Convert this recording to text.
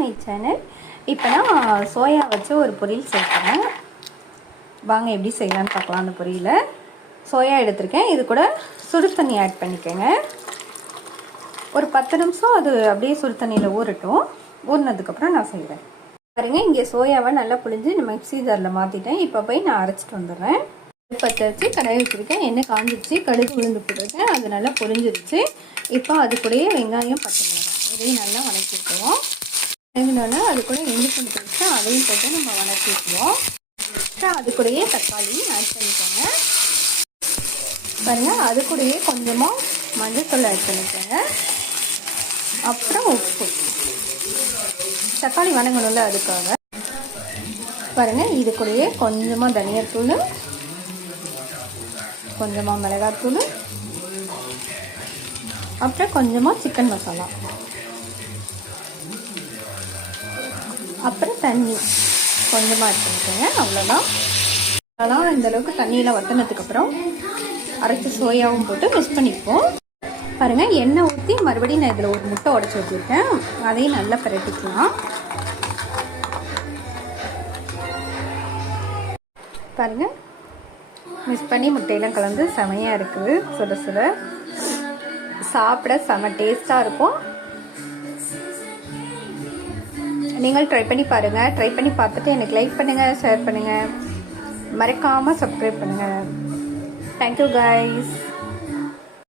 My channel. இப்போ நான் soya வச்சு ஒரு பொரியல் செய்கிறேன். வாங்க எப்படி செய்யலான்னு பார்க்கலாம். அந்த பொரியலை சோயா எடுத்திருக்கேன். இது கூட சுடு தண்ணி ஆட் பண்ணிக்கோங்க. ஒரு 10 நிமிஷம் அது அப்படியே சுடு தண்ணியில் ஊறட்டும். ஊறினதுக்கப்புறம் நான் செய்கிறேன். பாருங்கள், இங்கே சோயாவை நல்லா புழிஞ்சு மிக்ஸி ஜாரில் மாற்றிட்டேன். இப்போ போய் நான் அரைச்சிட்டு வந்துடுறேன். பற்ற வச்சு கடாய் வச்சுருக்கேன். எண்ணெய் காஞ்சிடுச்சு. கடுகு உளுந்து போட்டிருக்கேன். அது நல்லா பொரிஞ்சிருச்சு. இப்போ அது கூடயே வெங்காயம், பச்சை மிளகாய் இதையும் நல்லா வதக்கிக்குவோம். வதங்கினோன்னா அது கூட இஞ்சி பூண்டு பேஸ்ட்டு அதையும் போட்டு நம்ம வதக்கிக்குவோம். அது கூடயே தக்காளி ஆட் பண்ணிக்கோங்க. பாருங்கள், அது கூடயே கொஞ்சமாக மஞ்சள் ஆட் பண்ணிக்கோங்க. அப்புறம் உப்பு. தக்காளி வதங்கணும்ல, அதுக்காக. பாருங்கள், இது கூடயே கொஞ்சமாக தனியாத்தூள், கொஞ்சமாக மிளகாத்தூள், அப்புறம் கொஞ்சமாக சிக்கன் மசாலா, அப்புறம் தண்ணி கொஞ்சமாக ஆட் பண்ணிக்கோங்க. அவ்வளோதான். அதெல்லாம் இந்தளவுக்கு தண்ணியில் வற்றினதுக்கப்புறம் அரைச்சி சோயாவும் போட்டு மிக்ஸ் பண்ணிப்போம். பாருங்கள், எண்ணெய் ஊற்றி மறுபடியும் நான் இதில் ஒரு முட்டை உடச்சி வச்சுருக்கேன். அதையும் நல்லா பிரட்டிக்கலாம். பாருங்கள், மிக்ஸ் பண்ணி முட்டையெல்லாம் கலந்து செமையாக இருக்குது. சுட சுட சாப்பிட செம டேஸ்ட்டாக இருக்கும். நீங்கள் ட்ரை பண்ணி பாருங்கள். ட்ரை பண்ணி பார்த்துட்டு எனக்கு லைக் பண்ணுங்கள், ஷேர் பண்ணுங்கள், மறக்காமல் சப்ஸ்கிரைப் பண்ணுங்கள். Thank you guys.